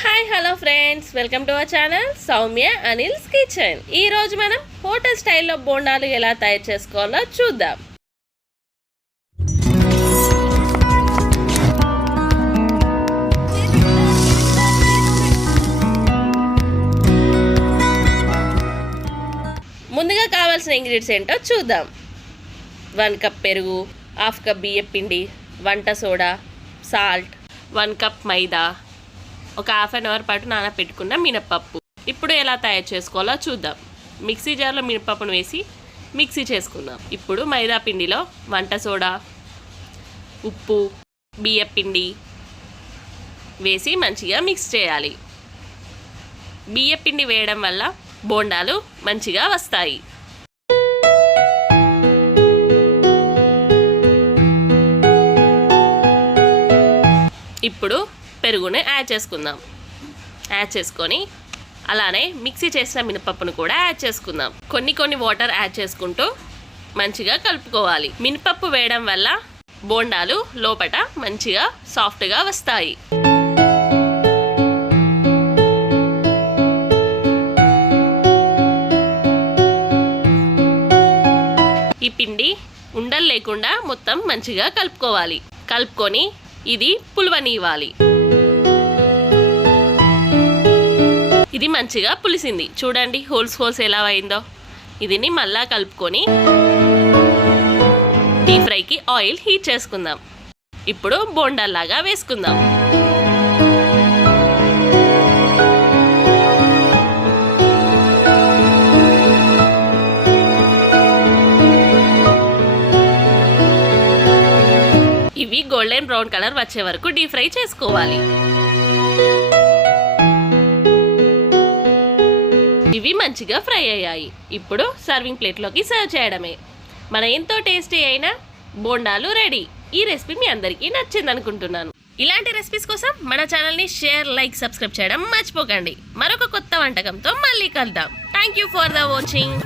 Hi hello friends, welcome to our channel Soumya Anil's kitchen. ఈ రోజు మనం హోటల్ స్టైల్లో బోండాలు ఎలా తయారు చేసుకోవాలో చూద్దాం. ముందుగా కావాల్సిన ఇంగ్రీడియంట్స్ ఏంటో చూద్దాం. 1 కప్ పెరుగు, 1/2 కప్ బియ్యం పిండి, వంట సోడా, సాల్ట్, 1 కప్ మైదా, ఒక 1/2 అవర్ పాటు నానబెట్టుకున్న మినపప్పు. ఇప్పుడు ఎలా తయారు చేసుకోవాలో చూద్దాం. మిక్సీ జార్లో మినపప్పును వేసి మిక్సీ చేసుకుందాం. ఇప్పుడు మైదా పిండిలో వంట సోడా, ఉప్పు, బియ్యం పిండి వేసి మంచిగా మిక్స్ చేయాలి. బియ్యం పిండి వేయడం వల్ల బోండాలు మంచిగా వస్తాయి. ఇప్పుడు పెరుగుని యాడ్ చేసుకుందాం. యాడ్ చేసుకొని అలానే మిక్సీ చేసిన మినపప్పును కూడా యాడ్ చేసుకుందాం. కొన్ని వాటర్ యాడ్ చేసుకుంటూ మంచిగా కలుపుకోవాలి. మినపప్పు వేయడం వల్ల బోండాలు లోపట మంచిగా సాఫ్ట్గా వస్తాయి. ఈ పిండి ఉండలు లేకుండా మొత్తం మంచిగా కలుపుకోవాలి. కలుపుకొని ఇది పులవనివ్వాలి. ఇది మంచిగా పులిసింది. చూడండి హోల్స్ ఎలా అయిందో. ఇదిని మళ్ళా కలుపుకొని డీప్ ఫ్రైకి ఆయిల్ హీట్ చేసుకుందాం. ఇప్పుడు బోండాల్లాగా వేసుకుందాం. ఇవి గోల్డెన్ బ్రౌన్ కలర్ వచ్చే వరకు డీప్ ఫ్రై చేసుకోవాలి. ఇవి మంచిగా ఫ్రై అయ్యాయి. ఇప్పుడు సర్వింగ్ ప్లేట్లోకి సర్వ్ చేయడమే. మన ఎంతో టేస్టీ అయిన బోండాలు రెడీ. ఈ రెసిపీ మీ అందరికీ నచ్చింది అనుకుంటున్నాను. ఇలాంటి రెసిపీస్ కోసం మన ఛానల్ని షేర్, లైక్, సబ్స్క్రైబ్ చేయడం మర్చిపోకండి. మరొక కొత్త వంటకంతో మళ్ళీ కలుద్దాం. Thank you for the watching.